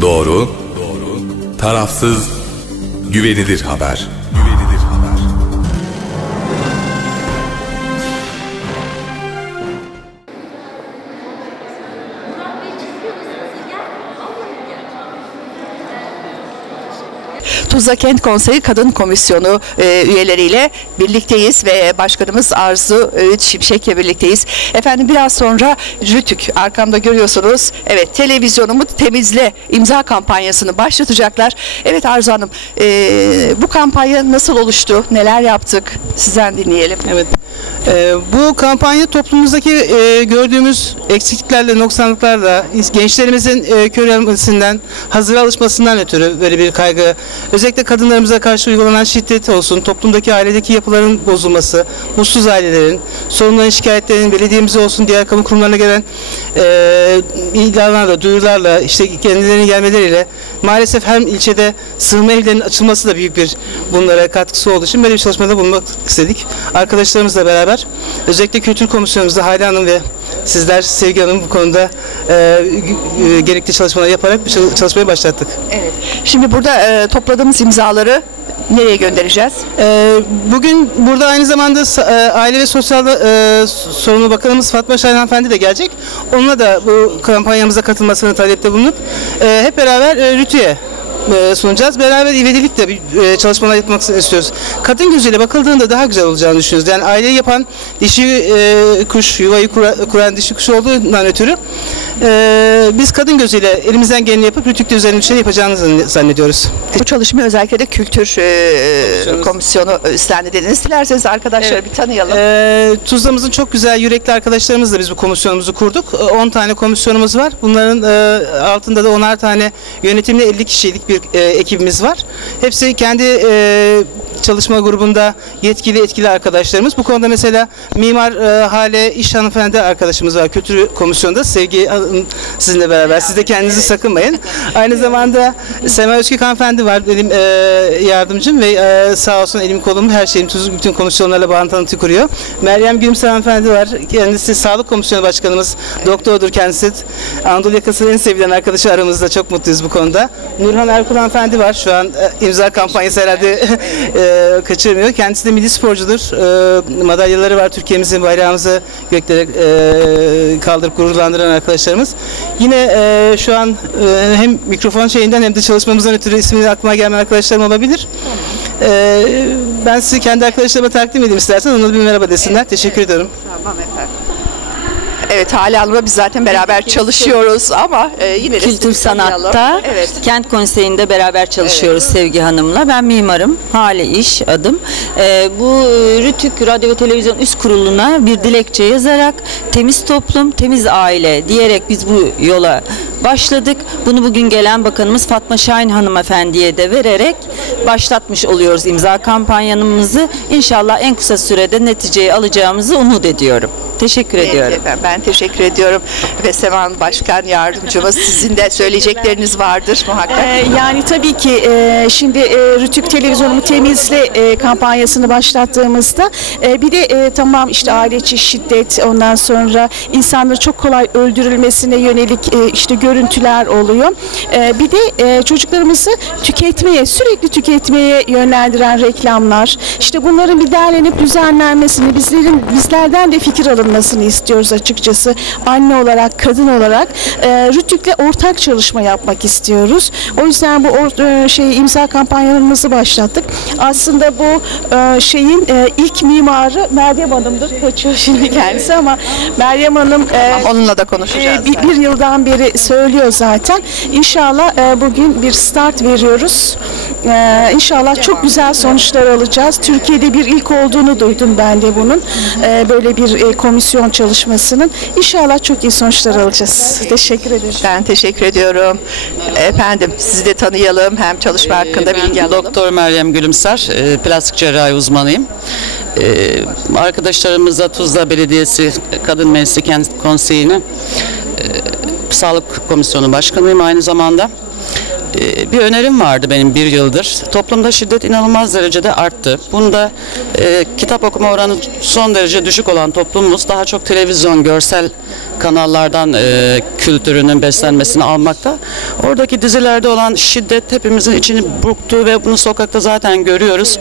Doğru, tarafsız, güvenilir haber. Tuzla Kent Konseyi Kadın Komisyonu e, üyeleriyle birlikteyiz ve başkanımız Arzu Öğüt Şimşek'le birlikteyiz. Efendim biraz sonra Rütük arkamda görüyorsunuz. Evet televizyonumu temizle imza kampanyasını başlatacaklar. Evet Arzu Hanım e, bu kampanya nasıl oluştu? Neler yaptık? Sizden dinleyelim. Evet. Ee, bu kampanya toplumumuzdaki e, gördüğümüz eksikliklerle, noksanlıklarla, gençlerimizin e, körelmesinden, hazır alışmasından ötürü böyle bir kaygı. Özellikle kadınlarımıza karşı uygulanan şiddet olsun, toplumdaki ailedeki yapıların bozulması, mutsuz ailelerin, sorunların şikayetlerin belediyemize olsun, diğer kamu kurumlarına gelen e, ilanlarla, duyurularla, işte kendilerinin gelmeleriyle maalesef hem ilçede sığınma evlerinin açılması da büyük bir bunlara katkısı olduğu için böyle bir çalışmada bulunmak istedik. Arkadaşlarımızla beraber özellikle kültür komisyonumuzda Hayri Hanım ve sizler Sevgi Hanım bu konuda e, e, gerekli çalışmalar yaparak bir çal- çalışmayı başlattık. Evet. Şimdi burada e, topladığımız imzaları nereye göndereceğiz? Ee, Bugün burada aynı zamanda e, Aile ve Sosyal e, Sorumlu Bakanımız Fatma Şahin Hanımefendi de gelecek. Onunla da bu kampanyamıza katılmasını talepte bulunup e, hep beraber e, Rütü'ye e, sunacağız. Beraber ivedilikle bir e, çalışmalar yapmak istiyoruz. Kadın gözüyle bakıldığında daha güzel olacağını düşünüyoruz. Yani aileyi yapan dişi e, kuş, yuvayı kura- kuran dişi kuş olduğundan ötürü e, biz kadın gözüyle elimizden geleni yapıp Rütük'te üzerine bir şey yapacağını zann- zannediyoruz. Bu çalışmayı özellikle de kültür e, komisyonu üstlendi dediniz. Dilerseniz arkadaşları Evet. bir tanıyalım. Ee, Tuzla'mızın çok güzel yürekli arkadaşlarımızla biz bu komisyonumuzu kurduk. Ee, 10 tane komisyonumuz var. Bunların e, altında da 10'ar tane yönetimli 50 kişilik bir e, ekibimiz var. Hepsi kendi e, çalışma grubunda yetkili etkili arkadaşlarımız. Bu konuda mesela Mimar e, Hale İş Hanımefendi arkadaşımız var kültür komisyonunda. Sevgi Hanım sizinle beraber. Siz de kendinizi sakınmayın. Aynı zamanda Sema Özkük Hanımefendi var benim e, yardımcım ve e, sağ olsun elim kolum her şeyim tuz bütün komisyonlarla bağlantı kuruyor. Meryem Gülümser Hanımefendi var. Kendisi Sağlık Komisyonu Başkanımız. Doktordur kendisi. Anadolu yakasının en sevilen arkadaşı aramızda. Çok mutluyuz bu konuda. Nurhan Erkul Hanımefendi var. Şu an e, imza kampanyası herhalde e, kaçırmıyor. Kendisi de milli sporcudur. E, madalyaları var. Türkiye'mizin bayrağımızı göklere e, kaldırıp gururlandıran arkadaşlarımız. Yine e, şu an e, hem mikrofon şeyinden hem de çalışmamızdan ötürü ismini aklıma gelmeyen arkadaşlarım olabilir. E, ben sizi kendi arkadaşlarıma takdim edeyim istersen. Ona bir merhaba desinler. Teşekkür ediyorum. Tamam efendim. Evet Hale Hanım'la biz zaten beraber çalışıyoruz ama e, yine de Kültür sizi tanıyalım. Sanat'ta Evet. Kent Konseyi'nde beraber çalışıyoruz Sevgi Hanım'la. Ben mimarım. Hale iş adım. Ee, bu e, Radyo ve Televizyon Üst Kurulu'na bir dilekçe yazarak temiz toplum, temiz aile diyerek biz bu yola başladık. Bunu bugün gelen bakanımız Fatma Şahin hanımefendiye de vererek başlatmış oluyoruz imza kampanyamızı. İnşallah en kısa sürede neticeyi alacağımızı umut ediyorum. Teşekkür Peki ediyorum. efendim, Ben teşekkür ediyorum. Ve Sevan Başkan Yardımcımız sizin de söyleyecekleriniz vardır muhakkak. Ee, Yani tabii ki e, şimdi e, Rütük Televizyonumu Temizle e, kampanyasını başlattığımızda e, bir de e, tamam işte aile içi şiddet ondan sonra insanların çok kolay öldürülmesine yönelik e, işte görüntüler oluyor. E, Bir de e, çocuklarımızı tüketmeye sürekli tüketmeye yönlendiren reklamlar işte bunların bir derlenip düzenlenmesini bizlerin bizlerden de fikir alınmasını istiyoruz açıkçası. Anne olarak, kadın olarak e, Rütük'le ortak çalışma yapmak istiyoruz. O yüzden bu or- e, şey imza kampanyamızı başlattık. Aslında bu e, şeyin e, ilk mimarı Meryem Hanım'dır. Kaçıyor şimdi kendisi ama Meryem Hanım e, Onunla da konuşacağız. ee, bir, bir yıldan beri söylüyor zaten. İnşallah e, bugün bir start veriyoruz. E, İnşallah çok güzel sonuçlar alacağız. Türkiye'de bir ilk olduğunu duydum ben de bunun. E, böyle bir e, komisyon çalışmasının. İnşallah çok iyi sonuçlar alacağız. Teşekkür ederim. Ben teşekkür ediyorum. Efendim sizi de tanıyalım. Hem çalışma hakkında bilgi alalım. Doktor Meryem Gülümser, e, plastik cerrahi uzmanıyım. E, Arkadaşlarımızla Tuzla Belediyesi Kadın Meclisi Kent Konseyi'ni e, Sağlık Komisyonu Başkanıyım aynı zamanda. E, bir önerim vardı benim bir yıldır. Toplumda şiddet inanılmaz derecede arttı. Bunda e, kitap okuma oranı son derece düşük olan toplumumuz daha çok televizyon, görsel kanallardan e, kültürünün beslenmesini almakta. Oradaki dizilerde olan şiddet hepimizin içini burktu ve bunu sokakta zaten görüyoruz.